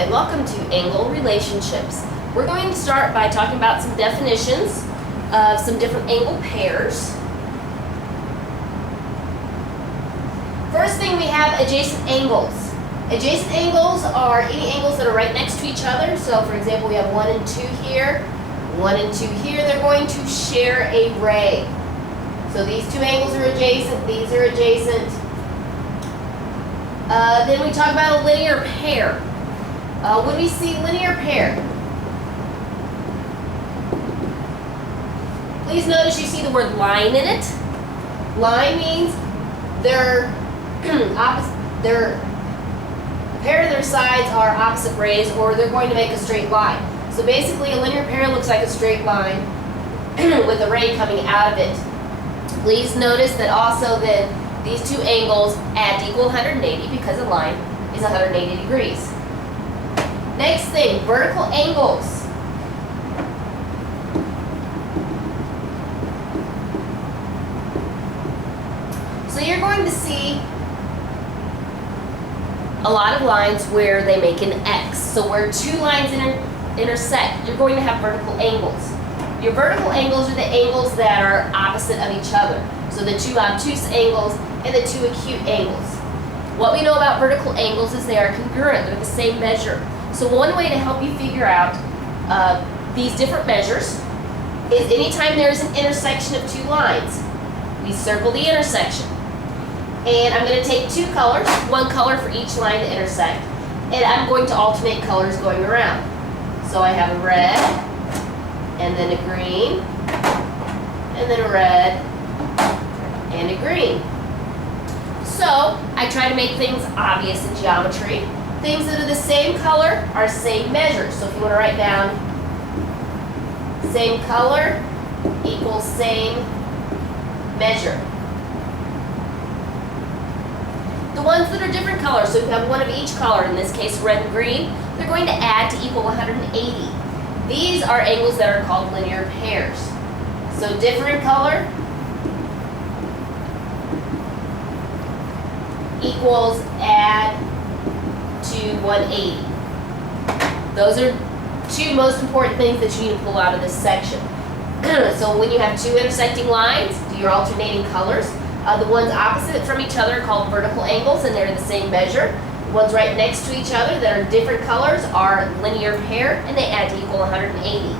and welcome to Angle Relationships. We're going to start by talking about some definitions of some different angle pairs. First thing, we have adjacent angles. Adjacent angles are any angles that are right next to each other. So for example, we have 1 and 2 here, 1 and 2 here. They're going to share a ray. So these two angles are adjacent, these are adjacent. Then we talk about a linear pair. When we see linear pair, please notice you see the word line in it. Line means they're opposite. A pair of their sides are opposite rays, or they're going to make a straight line. So basically, a linear pair looks like a straight line with a ray coming out of it. Please notice that also that these two angles add to equal 180 because a line is 180 degrees. Next thing, vertical angles. So you're going to see a lot of lines where they make an X. So where two lines intersect, you're going to have vertical angles. Your vertical angles are the angles that are opposite of each other. So the two obtuse angles and the two acute angles. What we know about vertical angles is they are congruent, they're the same measure. So one way to help you figure out these different measures is anytime there is an intersection of two lines, we circle the intersection. And I'm going to take two colors, one color for each line to intersect, and I'm going to alternate colors going around. So I have a red, and then a green, and then a red, and a green. So I try to make things obvious in geometry. Things that are the same color are same measure. So if you want to write down same color equals same measure. The ones that are different colors, so if you have one of each color, in this case red and green, they're going to add to equal 180. These are angles that are called linear pairs. So different color equals add to 180. Those are two most important things that you need to pull out of this section. So when you have two intersecting lines, do your alternating colors. The ones opposite from each other are called vertical angles, and they're the same measure. The ones right next to each other that are different colors are linear pair, and they add to equal 180.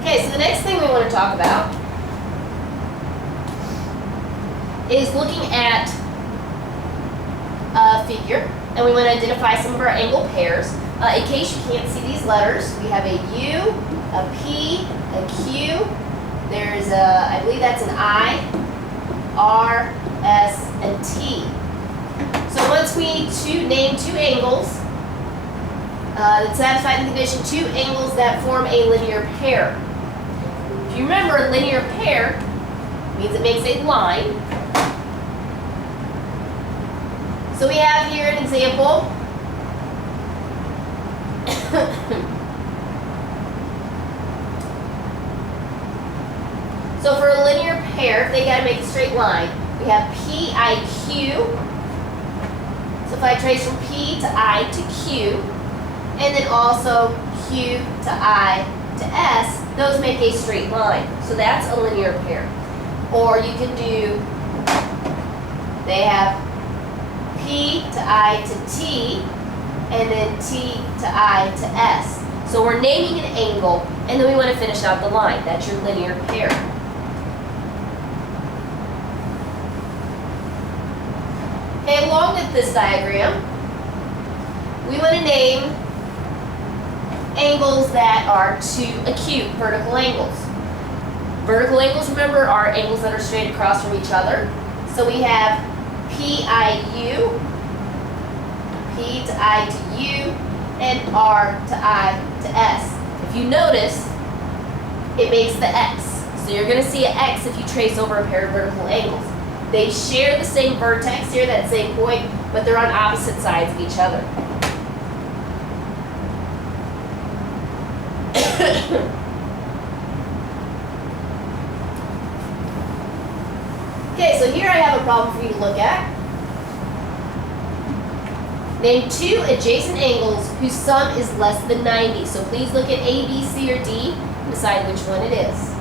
Okay, so the next thing we want to talk about is looking at a figure, and we want to identify some of our angle pairs. In case you can't see these letters, we have a U, a P, a Q. There's a, I believe that's an I, R, S, and T. So once we name two angles that satisfy the condition, two angles that form a linear pair. If you remember, a linear pair means it makes a line. So we have here an example. So for a linear pair, if they got to make a straight line, we have PIQ. So if I trace from P to I to Q, and then also Q to I to S, those make a straight line. So that's a linear pair. Or you can do, they have P to I to T, and then T to I to S. So we're naming an angle, and then we want to finish out the line. That's your linear pair. Okay, along with this diagram, we want to name angles that are two acute vertical angles. Vertical angles, remember, are angles that are straight across from each other. So we have PIU, P to I to U, and R to I to S. If you notice, it makes the X. So you're going to see an X if you trace over a pair of vertical angles. They share the same vertex here, that same point, but they're on opposite sides of each other. Okay, so here I have a problem for you to look at. Name two adjacent angles whose sum is less than 90. So please look at A, B, C, or D and decide which one it is.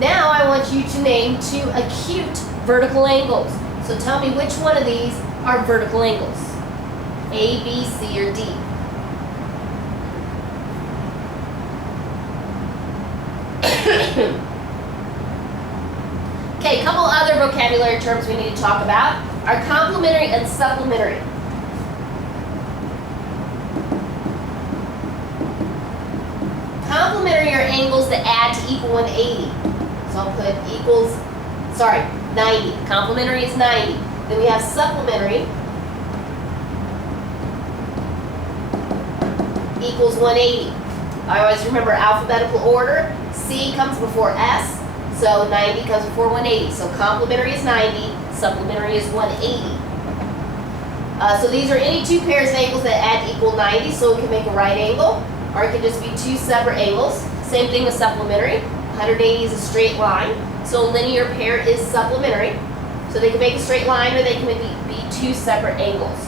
Now I want you to name two acute vertical angles. So tell me which one of these are vertical angles. A, B, C, or D. Okay, a couple other vocabulary terms we need to talk about are complementary and supplementary. Complementary are angles that add to equal 180. So I'll put 90. Complementary is 90. Then we have supplementary equals 180. I always remember alphabetical order. C comes before S, so 90 comes before 180. So complementary is 90, supplementary is 180. So these are any two pairs of angles that add to equal 90, so it can make a right angle, or it can just be two separate angles. Same thing with supplementary. 180 is a straight line, so a linear pair is supplementary. So they can make a straight line, or they can be two separate angles.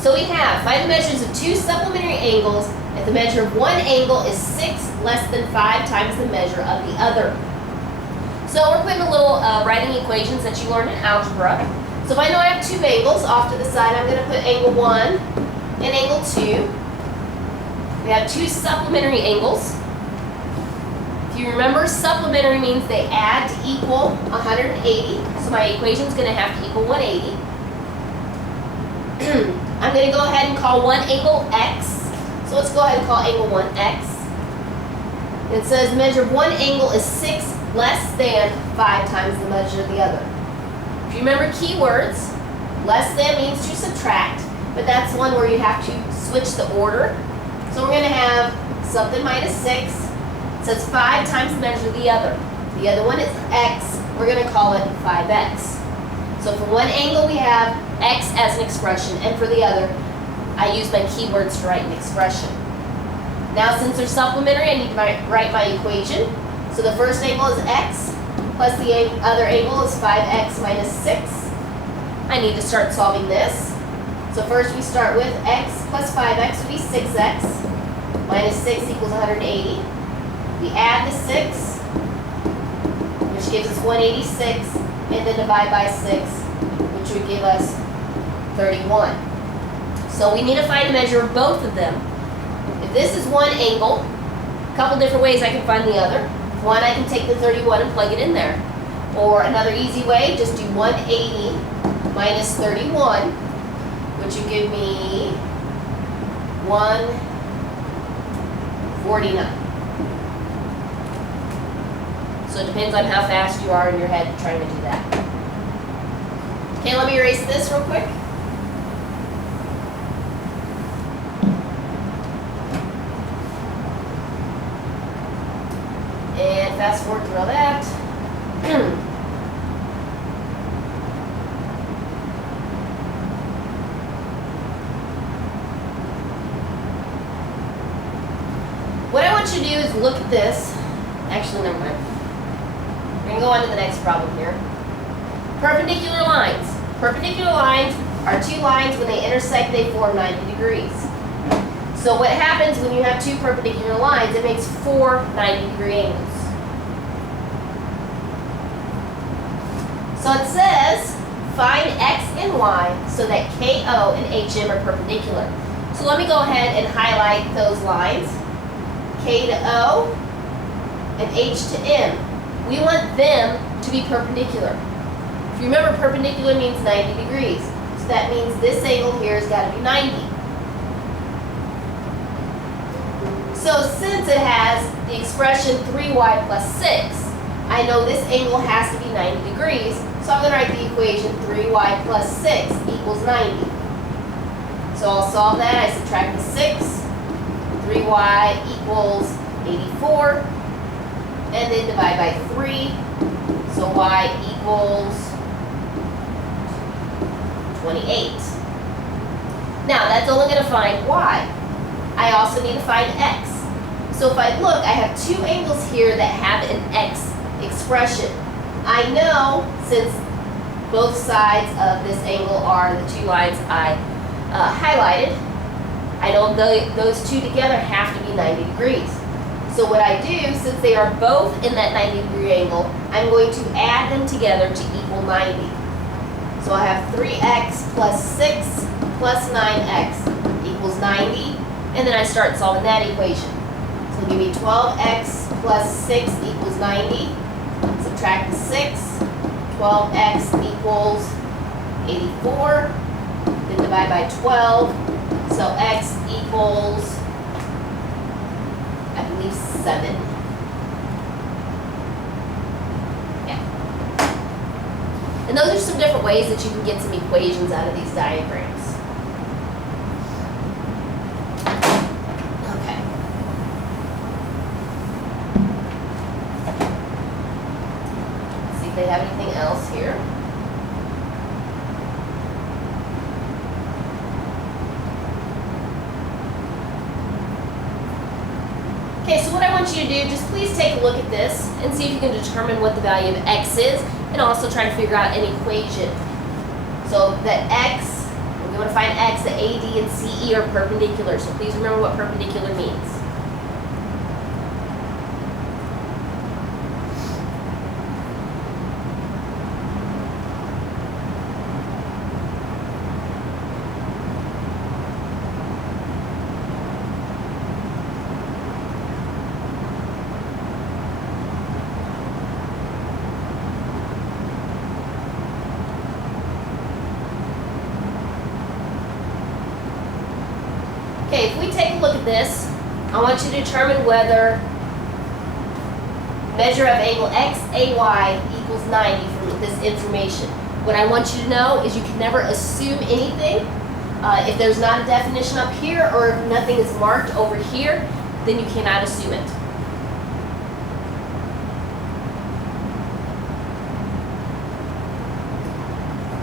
So we have, find the measures of two supplementary angles if the measure of one angle is 6 less than 5 times the measure of the other. So we're putting a little writing equations that you learned in algebra. So if I know I have two angles off to the side, I'm going to put angle 1 and angle 2. We have two supplementary angles. If you remember, supplementary means they add to equal 180. So my equation is going to have to equal 180. I'm going to go ahead and call one angle X. So let's go ahead and call angle 1 X. It says measure of one angle is 6 less than 5 times the measure of the other. If you remember keywords, less than means to subtract, but that's one where you have to switch the order. So we're going to have something minus 6. It says 5 times the measure of the other. The other one is X. We're going to call it 5X. So for one angle we have X as an expression, and for the other, I use my keywords to write an expression. Now since they're supplementary, I need to write my equation. So the first angle is X, plus the other angle is 5X minus 6. I need to start solving this. So first we start with X plus 5X would be 6X, minus 6 equals 180. We add the 6, which gives us 186, and then divide by 6, which would give us 31. So we need to find the measure of both of them. If this is one angle, a couple different ways I can find the other. One, I can take the 31 and plug it in there. Or another easy way, just do 180 minus 31, which would give me 149. So it depends on how fast you are in your head trying to do that. Okay, let me erase this real quick. And fast forward through all that. What I want you to do is look at this. Actually, never mind. We're going to go on to the next problem here. Perpendicular lines. Perpendicular lines are two lines. When they intersect, they form 90 degrees. So what happens when you have two perpendicular lines, it makes 4 90-degree angles. So it says, find X and Y so that KO and HM are perpendicular. So let me go ahead and highlight those lines. K to O and H to M. We want them to be perpendicular. If you remember, perpendicular means 90 degrees. So that means this angle here has got to be 90. So since it has the expression 3y plus 6, I know this angle has to be 90 degrees. So I'm going to write the equation 3y plus 6 equals 90. So I'll solve that. I subtract the 6. 3y equals 84. and then divide by 3. So y equals 28. Now, that's only going to find y. I also need to find x. So if I look, I have two angles here that have an x expression. I know, since both sides of this angle are the two lines I highlighted, I know those two together have to be 90 degrees. So what I do, since they are both in that 90-degree angle, I'm going to add them together to equal 90. So I have 3x plus 6 plus 9x equals 90, and then I start solving that equation. So give me 12x plus 6 equals 90, subtract the 6, 12x equals 84, then divide by 12, so x equals, I believe, 7. Yeah. And those are some different ways that you can get some equations out of these diagrams. Okay. Let's see if they have anything else here. Okay, so what I want you to do, just please take a look at this and see if you can determine what the value of x is, and also try to figure out an equation. So that x, we want to find x, the AD and CE are perpendicular, so please remember what perpendicular means. Okay, if we take a look at this, I want you to determine whether measure of angle XAY equals 90 from this information. What I want you to know is you can never assume anything. If there's not a definition up here or if nothing is marked over here, then you cannot assume it.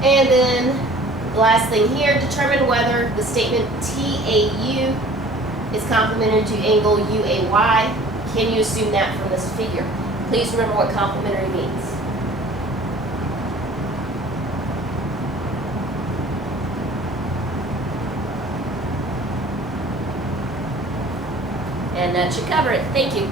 And then the last thing here, determine whether the statement TAU is complementary to angle UAY. Can you assume that from this figure? Please remember what complementary means. And that should cover it. Thank you.